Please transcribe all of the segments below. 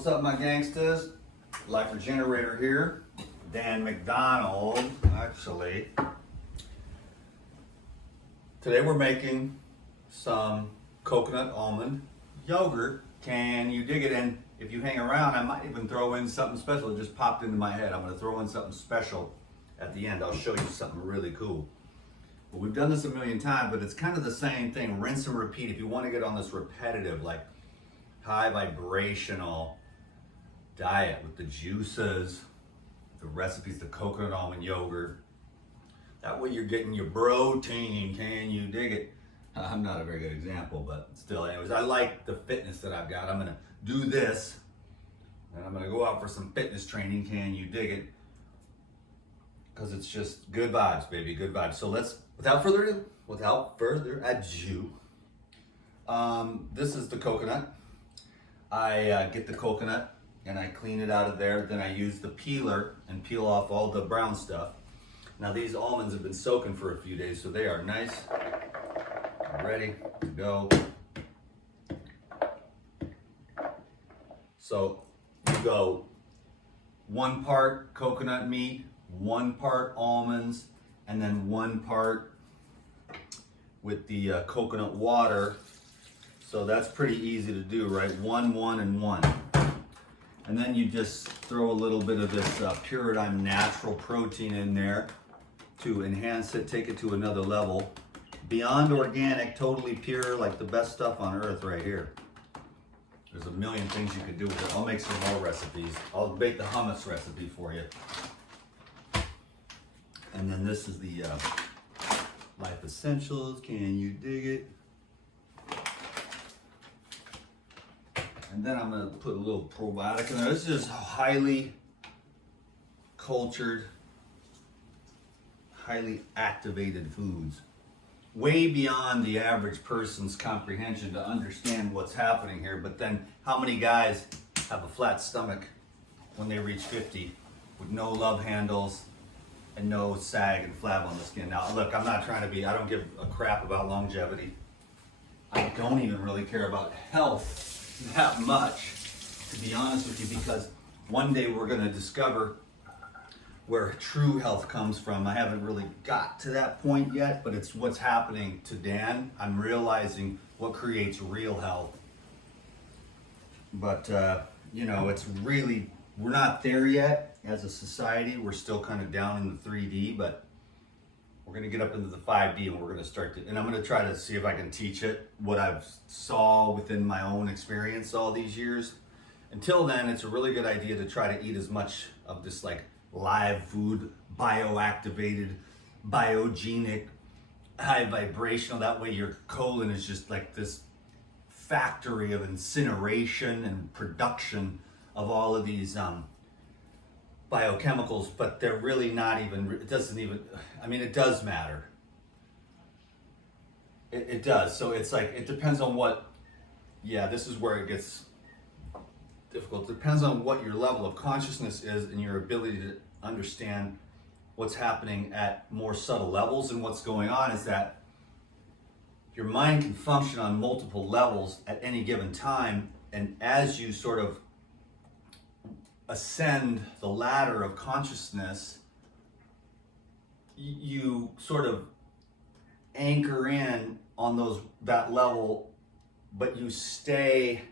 What's up, my gangsters? Life Regenerator here. Dan McDonald, actually. Today we're making some coconut almond yogurt. Can you dig it? And if you hang around, I might even throw in something special. It just popped into my head. I'm going to throw in something special at the end. I'll show you something really cool. Well, we've done this a million times, but it's kind of the same thing. Rinse and repeat. If you want to get on this repetitive, like high vibrational diet with the juices, the recipes, the coconut almond yogurt. That way you're getting your protein. Can you dig it? I'm not a very good example, but still, anyways, I like the fitness that I've got. I'm gonna do this, and I'm gonna go out for some fitness training. Can you dig it? Because it's just good vibes, baby, good vibes. So let's, without further ado, this is the coconut. I get the coconut and I clean it out of there. Then I use the peeler and peel off all the brown stuff. Now these almonds have been soaking for a few days, so they are nice, ready to go. So you go 1 part coconut meat, 1 part almonds, and then 1 part with the coconut water. So that's pretty easy to do, right? 1, 1, and 1. And then you just throw a little bit of this Paradigm natural protein in there to enhance it, take it to another level. Beyond organic, totally pure, like the best stuff on earth right here. There's a million things you could do with it. I'll make some more recipes. I'll make the hummus recipe for you. And then this is the Life Essentials. Can you dig it? And then I'm gonna put a little probiotic in there. This is just highly cultured, highly activated foods. Way beyond the average person's comprehension to understand what's happening here. But then how many guys have a flat stomach when they reach 50 with no love handles and no sag and flab on the skin? Now look, I'm not trying to be, I don't give a crap about longevity. I don't even really care about health that much, to be honest with you, because one day we're going to discover where true health comes from. I haven't really got to that point yet, but it's what's happening to Dan. I'm realizing what creates real health. But, you know, it's really, we're not there yet as a society. We're still kind of down in the 3D, but we're going to get up into the 5D and we're going to start to, and I'm going to try to see if I can teach it what I've saw within my own experience all these years. Until then, it's a really good idea to try to eat as much of this like live food, bioactivated, biogenic, high vibrational. That way your colon is just like this factory of incineration and production of all of these biochemicals, but they're really not even, it doesn't even, I mean, it does matter. It does. So it's like, it depends on what, yeah, this is where it gets difficult. It depends on what your level of consciousness is and your ability to understand what's happening at more subtle levels. And what's going on is that your mind can function on multiple levels at any given time. And as you sort of ascend the ladder of consciousness, you sort of anchor in on that level, but you stay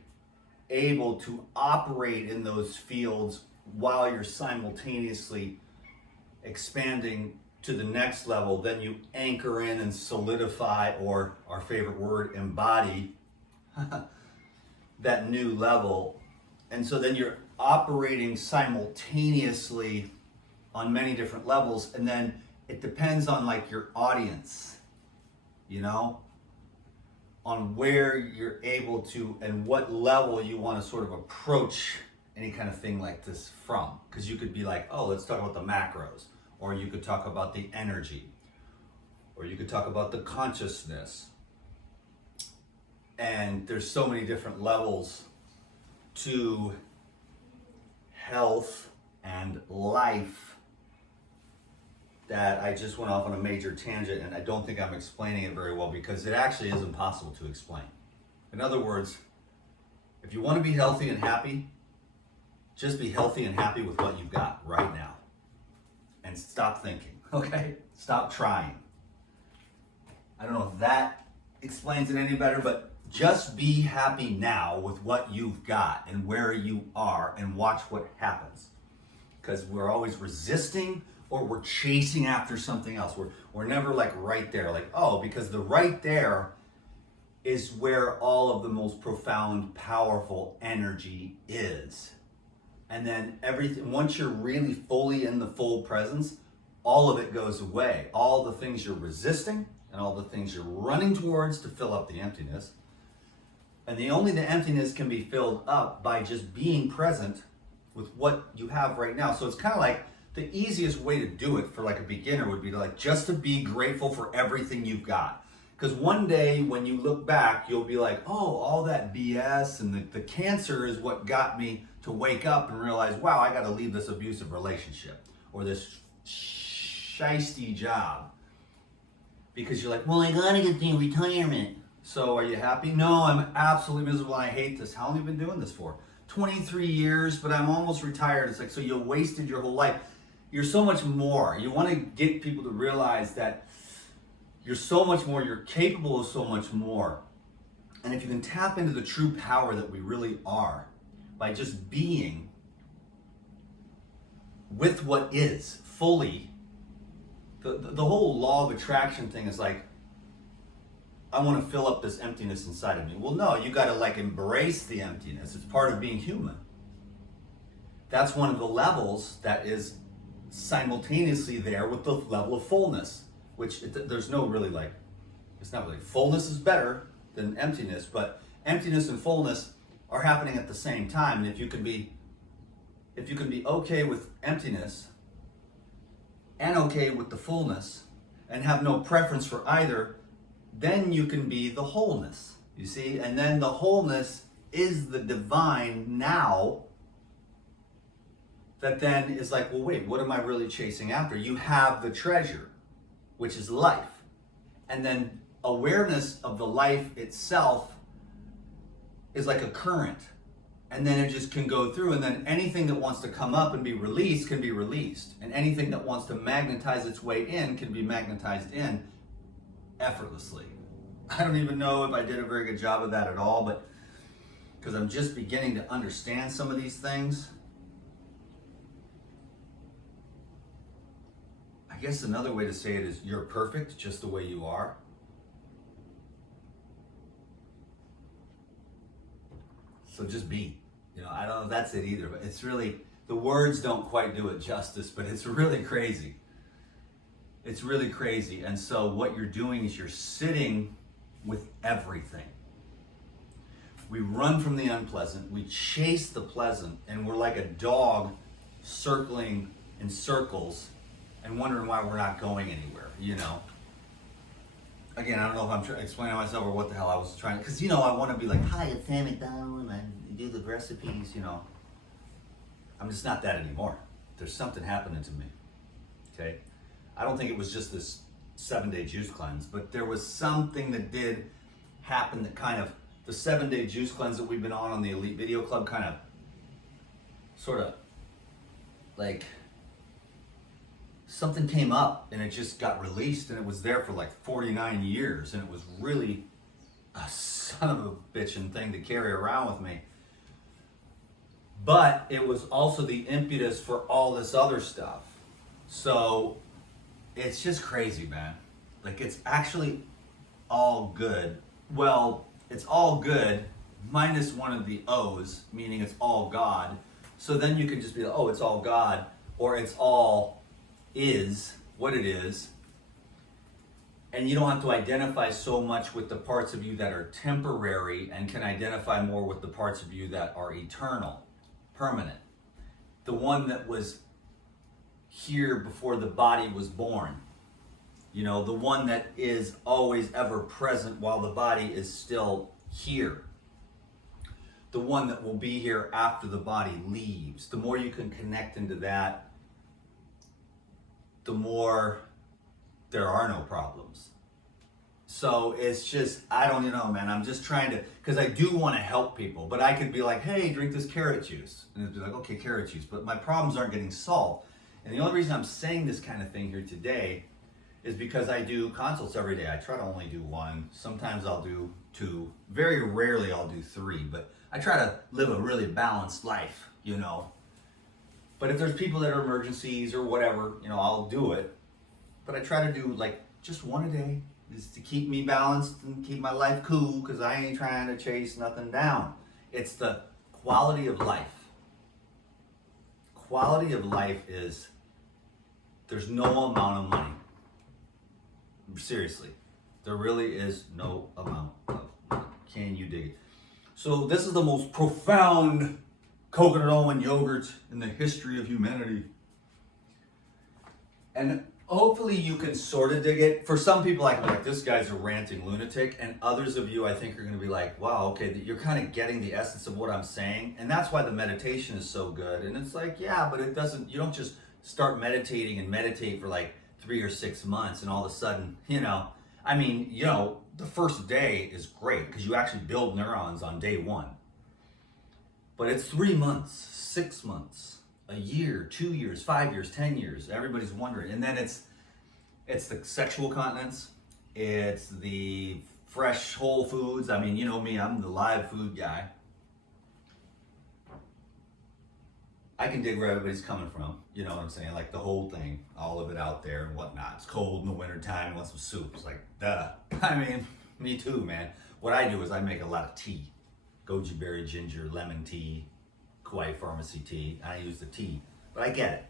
able to operate in those fields while you're simultaneously expanding to the next level. Then you anchor in and solidify, or our favorite word, embody that new level. And so then you're operating simultaneously on many different levels, and then it depends on like your audience, you know, on where you're able to and what level you want to sort of approach any kind of thing like this from. Because you could be like, oh, let's talk about the macros, or you could talk about the energy, or you could talk about the consciousness. And there's so many different levels to health and life that I just went off on a major tangent, and I don't think I'm explaining it very well because it actually is impossible to explain. In other words, if you want to be healthy and happy, Just be healthy and happy with what you've got right now. And stop thinking, okay? Stop trying. I don't know if that explains it any better, but just be happy now with what you've got and where you are and watch what happens. Because we're always resisting or we're chasing after something else. We're never like right there, like, oh, because the right there is where all of the most profound, powerful energy is. And then everything, once you're really fully in the full presence, all of it goes away. All the things you're resisting and all the things you're running towards to fill up the emptiness. And the emptiness can be filled up by just being present with what you have right now. So it's kind of like the easiest way to do it for like a beginner would be to just to be grateful for everything you've got. Because one day when you look back, you'll be like, oh, all that BS and the cancer is what got me to wake up and realize, wow, I got to leave this abusive relationship or this shisty job. Because you're like, well, I got to get the retirement. So are you happy? No, I'm absolutely miserable. I hate this. How long have you been doing this for? 23 years, but I'm almost retired. It's like, so you wasted your whole life. You're so much more. You want to get people to realize that you're so much more, you're capable of so much more. And if you can tap into the true power that we really are by just being with what is fully, the whole law of attraction thing is like, I want to fill up this emptiness inside of me. Well, no, you got to embrace the emptiness. It's part of being human. That's one of the levels that is simultaneously there with the level of fullness, which there's no really it's not really, fullness is better than emptiness, but emptiness and fullness are happening at the same time. And if you can be okay with emptiness and okay with the fullness and have no preference for either, then you can be the wholeness, you see? And then the wholeness is the divine now that then is like, well, wait, what am I really chasing after? You have the treasure, which is life. And then awareness of the life itself is like a current. And then it just can go through, and then anything that wants to come up and be released can be released. And anything that wants to magnetize its way in can be magnetized in effortlessly. I don't even know if I did a very good job of that at all, but because I'm just beginning to understand some of these things. I guess another way to say it is you're perfect just the way you are. So just be. I don't know if that's it either, but it's really, the words don't quite do it justice, but it's really crazy. It's really crazy. And so what you're doing is you're sitting with everything. We run from the unpleasant, we chase the pleasant, and we're like a dog circling in circles and wondering why we're not going anywhere, Again, I don't know if I'm explaining myself or what the hell I was trying to, because, I want to be like, hi, it's Sam McDonald, and I do the recipes, I'm just not that anymore. There's something happening to me, okay? I don't think it was just this 7-day juice cleanse, but there was something that did happen that kind of, the 7-day juice cleanse that we've been on the Elite Video Club kind of, sort of, something came up and it just got released, and it was there for 49 years, and it was really a son of a bitchin' thing to carry around with me. But it was also the impetus for all this other stuff. So it's just crazy, man. It's actually all good. Well, it's all good minus one of the O's, meaning it's all God. So then you can just be like, oh, it's all God, or it's all is what it is. And you don't have to identify so much with the parts of you that are temporary, and can identify more with the parts of you that are eternal, permanent. The one that was here before the body was born. The one that is always ever present while the body is still here. The one that will be here after the body leaves. The more you can connect into that, the more there are no problems. So it's just, I don't know, man. I'm just trying to, because I do want to help people, but I could be like, hey, drink this carrot juice. And it'd be like, okay, carrot juice. But my problems aren't getting solved. And the only reason I'm saying this kind of thing here today is because I do consults every day. I try to only do one. Sometimes I'll do two. Very rarely I'll do three. But I try to live a really balanced life, you know. But if there's people that are emergencies or whatever, you know, I'll do it. But I try to do like just one a day, just to keep me balanced and keep my life cool, because I ain't trying to chase nothing down. It's the quality of life. Quality of life is, there's no amount of money. Seriously, there really is no amount of money. Can you dig it? So this is the most profound coconut almond yogurt in the history of humanity. And hopefully you can sort of dig it. For some people, I can be like, this guy's a ranting lunatic. And others of you, I think, are going to be like, wow, okay, you're kind of getting the essence of what I'm saying. And that's why the meditation is so good. And it's like, yeah, but it doesn't, you don't just start meditating and meditate for like 3 or 6 months and all of a sudden, you know, I mean, you know, the first day is great because you actually build neurons on day one. But it's 3 months, 6 months, a year, 2 years, 5 years, 10 years. Everybody's wondering. And then it's the sexual continence. It's the fresh whole foods. I mean, you know me, I'm the live food guy. I can dig where everybody's coming from. You know what I'm saying? Like the whole thing, all of it out there and whatnot. It's cold in the wintertime, want some soup. It's like, duh. I mean, me too, man. What I do is I make a lot of tea. Goji berry, ginger, lemon tea, Kauai pharmacy tea. I use the tea, but I get it.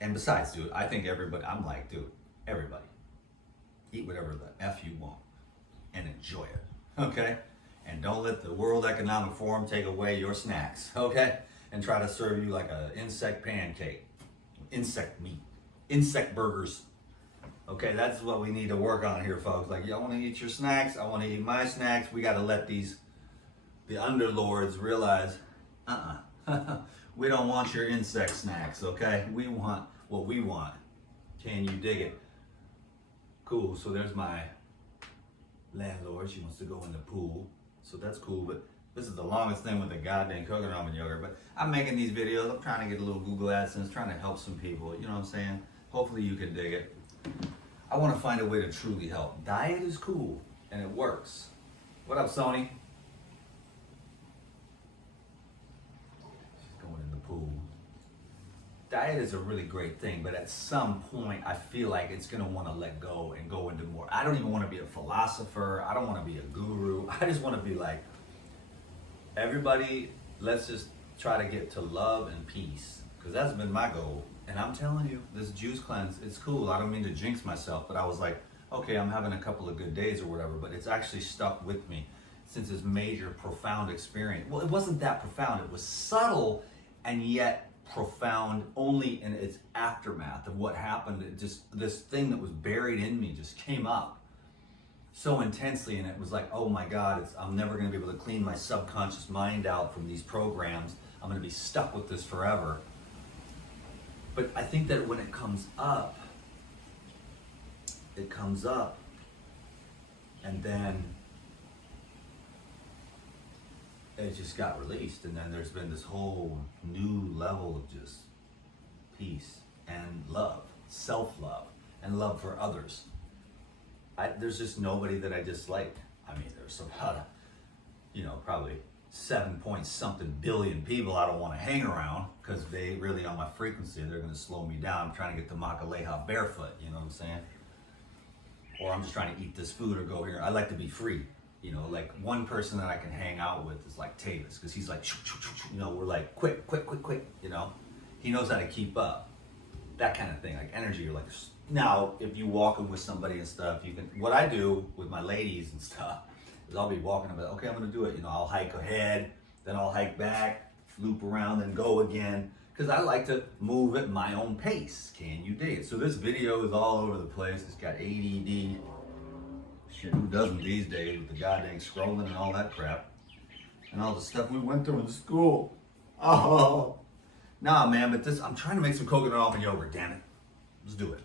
And besides, dude, I think everybody, I'm like, dude, everybody, eat whatever the F you want and enjoy it, okay? And don't let the World Economic Forum take away your snacks, okay? And try to serve you like an insect pancake, insect meat, insect burgers. Okay, that's what we need to work on here, folks. Like, y'all want to eat your snacks? I want to eat my snacks. We got to let the underlords realize, we don't want your insect snacks, okay? We want what we want. Can you dig it? Cool, so there's my landlord. She wants to go in the pool, so that's cool, but this is the longest thing with the goddamn coconut almond yogurt. But I'm making these videos. I'm trying to get a little Google AdSense, trying to help some people. You know what I'm saying? Hopefully you can dig it. I want to find a way to truly help. Diet is cool, and it works. What up, Sony? She's going in the pool. Diet is a really great thing, but at some point, I feel like it's going to want to let go and go into more. I don't even want to be a philosopher. I don't want to be a guru. I just want to be like, everybody, let's just try to get to love and peace, because that's been my goal. And I'm telling you, this juice cleanse, it's cool. I don't mean to jinx myself, but I was like, okay, I'm having a couple of good days or whatever, but it's actually stuck with me since this major, profound experience. Well, it wasn't that profound. It was subtle and yet profound only in its aftermath of what happened. It just, this thing that was buried in me just came up so intensely, and it was like, oh my God, I'm never gonna be able to clean my subconscious mind out from these programs. I'm gonna be stuck with this forever. But I think that when it comes up, and then it just got released, and then there's been this whole new level of just peace and love, self-love, and love for others. There's just nobody that I dislike. I mean, there's about, probably 7-point-something billion people I don't want to hang around because they really on my frequency. They're going to slow me down. I'm trying to get to Makaleha barefoot, you know what I'm saying? Or I'm just trying to eat this food or go here. I like to be free. Like one person that I can hang out with is like Tavis, because he's like, we're like, quick. He knows how to keep up. That kind of thing, like energy. You're like, now, if you walking with somebody and stuff, you can, what I do with my ladies and stuff, is I'll be walking, I'm like, okay, I'm gonna do it. I'll hike ahead, then I'll hike back, loop around, then go again. Because I like to move at my own pace. Can you dig it? So this video is all over the place. It's got ADD. Shit, who doesn't these days with the goddamn scrolling and all that crap? And all the stuff we went through in school. Oh. Nah, man, but I'm trying to make some coconut almond yogurt, damn it. Let's do it.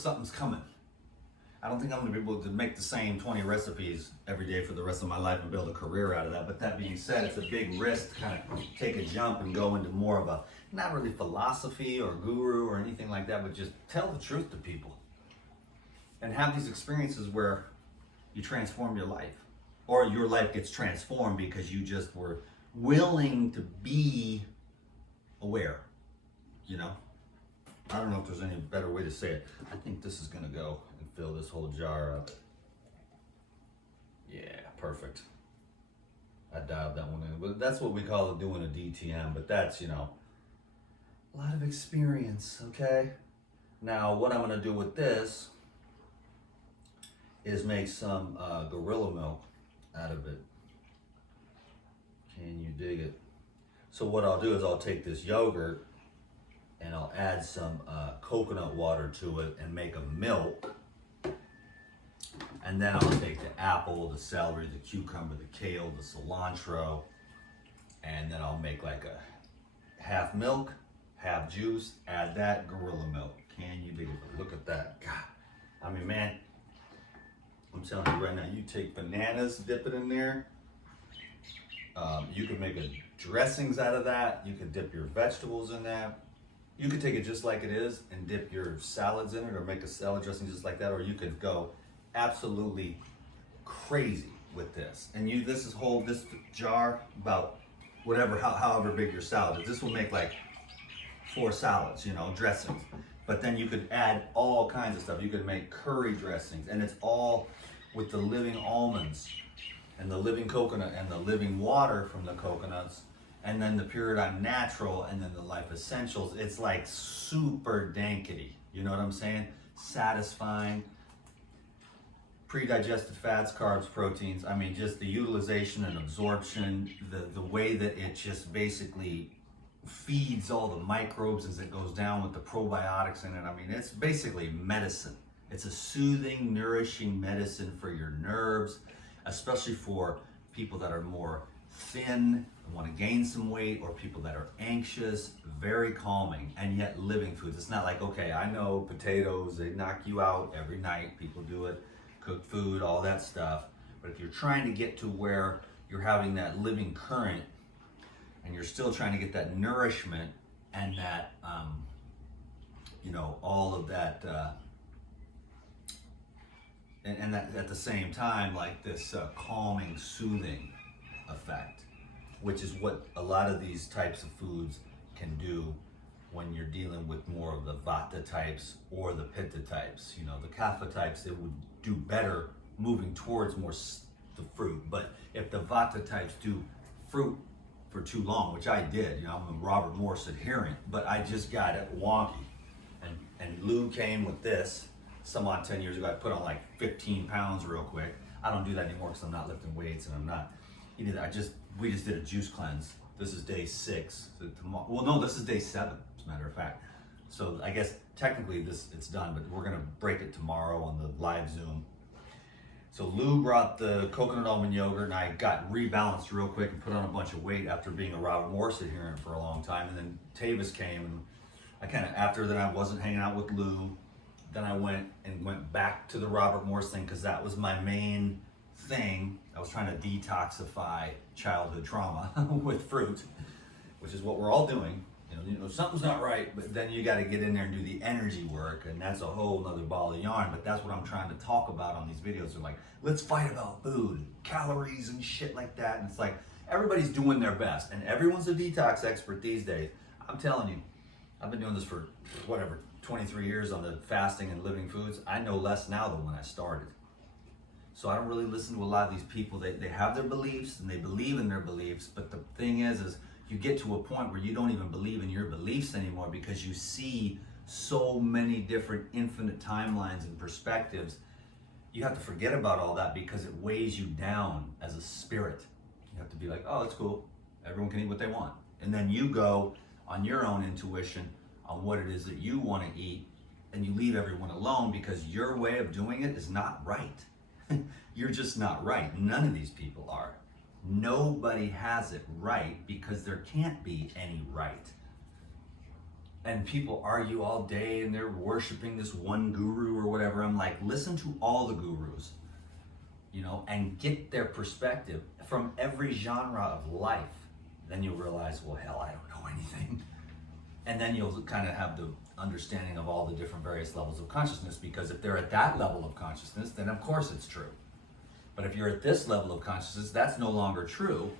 something's coming. I don't think I'm gonna be able to make the same 20 recipes every day for the rest of my life and build a career out of that. But that being said, it's a big risk to kind of take a jump and go into more of a, not really philosophy or guru or anything like that, but just tell the truth to people. And have these experiences where you transform your life. Or your life gets transformed because you just were willing to be aware, you know? I don't know if there's any better way to say it. I think this is gonna go and fill this whole jar up. Yeah, perfect. I dialed that one in. But that's what we call it, doing a DTM, but that's, you know, a lot of experience, okay? Now, what I'm gonna do with this is make some gorilla milk out of it. Can you dig it? So what I'll do is I'll take this yogurt and I'll add some coconut water to it and make a milk. And then I'll take the apple, the celery, the cucumber, the kale, the cilantro, and then I'll make like a half milk, half juice, add that, gorilla milk. Can you dig it? Look at that. God, I mean, man, I'm telling you right now, you take bananas, dip it in there. You could make dressings out of that. You could dip your vegetables in that. You could take it just like it is and dip your salads in it, or make a salad dressing just like that, or you could go absolutely crazy with this. And this jar, about whatever, however big your salad is. This will make like 4 salads, you know, dressings. But then you could add all kinds of stuff. You could make curry dressings, and it's all with the living almonds and the living coconut and the living water from the coconuts, and then the Puritan Natural, and then the Life Essentials. It's like super dankety, you know what I'm saying? Satisfying, pre-digested fats, carbs, proteins. I mean, just the utilization and absorption, the way that it just basically feeds all the microbes as it goes down with the probiotics in it. I mean, it's basically medicine. It's a soothing, nourishing medicine for your nerves, especially for people that are more thin and want to gain some weight, or people that are anxious. Very calming, and yet living foods. It's not like, okay, I know potatoes, they knock you out every night. People do it, cooked food, all that stuff. But if you're trying to get to where you're having that living current, and you're still trying to get that nourishment and that, you know, all of that, and that at the same time, like this calming, soothing effect, which is what a lot of these types of foods can do when you're dealing with more of the vata types or the pitta types. You know, the kapha types, it would do better moving towards more the fruit. But if the vata types do fruit for too long, which I did, you know, I'm a Robert Morse adherent, but I just got it wonky. And Lou came with this some odd 10 years ago. I put on like 15 pounds real quick. I don't do that anymore because I'm not lifting weights, and I'm not eating that. We just did a juice cleanse. This is day 6. Well, no, this is day 7, as a matter of fact. So I guess technically it's done, but we're gonna break it tomorrow on the live Zoom. So Lou brought the coconut almond yogurt, and I got rebalanced real quick and put on a bunch of weight after being a Robert Morse adherent for a long time. And then Tavis came, and I kind of, after that, I wasn't hanging out with Lou. Then I went back to the Robert Morse thing, because that was my main thing. I was trying to detoxify childhood trauma with fruit, which is what we're all doing. You know, something's not right, but then you got to get in there and do the energy work, and that's a whole nother ball of yarn. But that's what I'm trying to talk about on these videos. They're like, let's fight about food, calories and shit like that. And it's like, everybody's doing their best, and everyone's a detox expert these days. I'm telling you, I've been doing this for whatever, 23 years on the fasting and living foods. I know less now than when I started. So I don't really listen to a lot of these people. They have their beliefs, and they believe in their beliefs, but the thing is you get to a point where you don't even believe in your beliefs anymore, because you see so many different infinite timelines and perspectives. You have to forget about all that, because it weighs you down as a spirit. You have to be like, oh, that's cool. Everyone can eat what they want. And then you go on your own intuition on what it is that you want to eat, and you leave everyone alone, because your way of doing it is not right. You're just not right. None of these people are. Nobody has it right, because there can't be any right. And people argue all day and they're worshiping this one guru or whatever. I'm like, listen to all the gurus, you know, and get their perspective from every genre of life. Then you'll realize, well, hell, I don't know anything. And then you'll kind of have the understanding of all the different various levels of consciousness, because if they're at that level of consciousness, then of course it's true. But if you're at this level of consciousness, that's no longer true.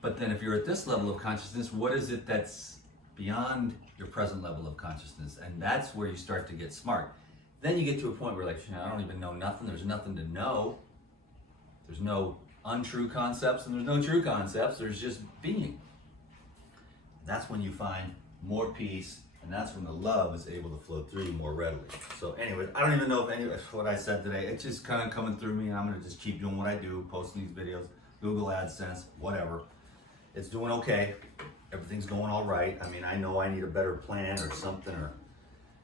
But then if you're at this level of consciousness, what is it that's beyond your present level of consciousness? And that's where you start to get smart. Then you get to a point where like, I don't even know nothing. There's nothing to know. There's no untrue concepts and there's no true concepts. There's just being. That's when you find more peace, and that's when the love is able to flow through you more readily. So anyways, I don't even know if any of what I said today, it's just kind of coming through me, and I'm going to just keep doing what I do, posting these videos, Google AdSense, whatever. It's doing okay. Everything's going all right. I mean, I know I need a better plan or something, or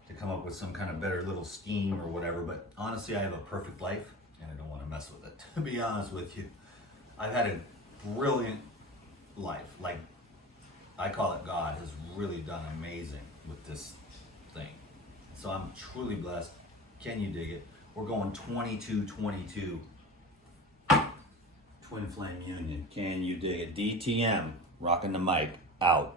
to come up with some kind of better little scheme or whatever, but honestly, I have a perfect life, and I don't want to mess with it, to be honest with you. I've had a brilliant life. Like, I call it God has really done amazing with this thing. So I'm truly blessed. Can you dig it? We're going 22-22. Twin Flame Union. Can you dig it? DTM, rocking the mic, out.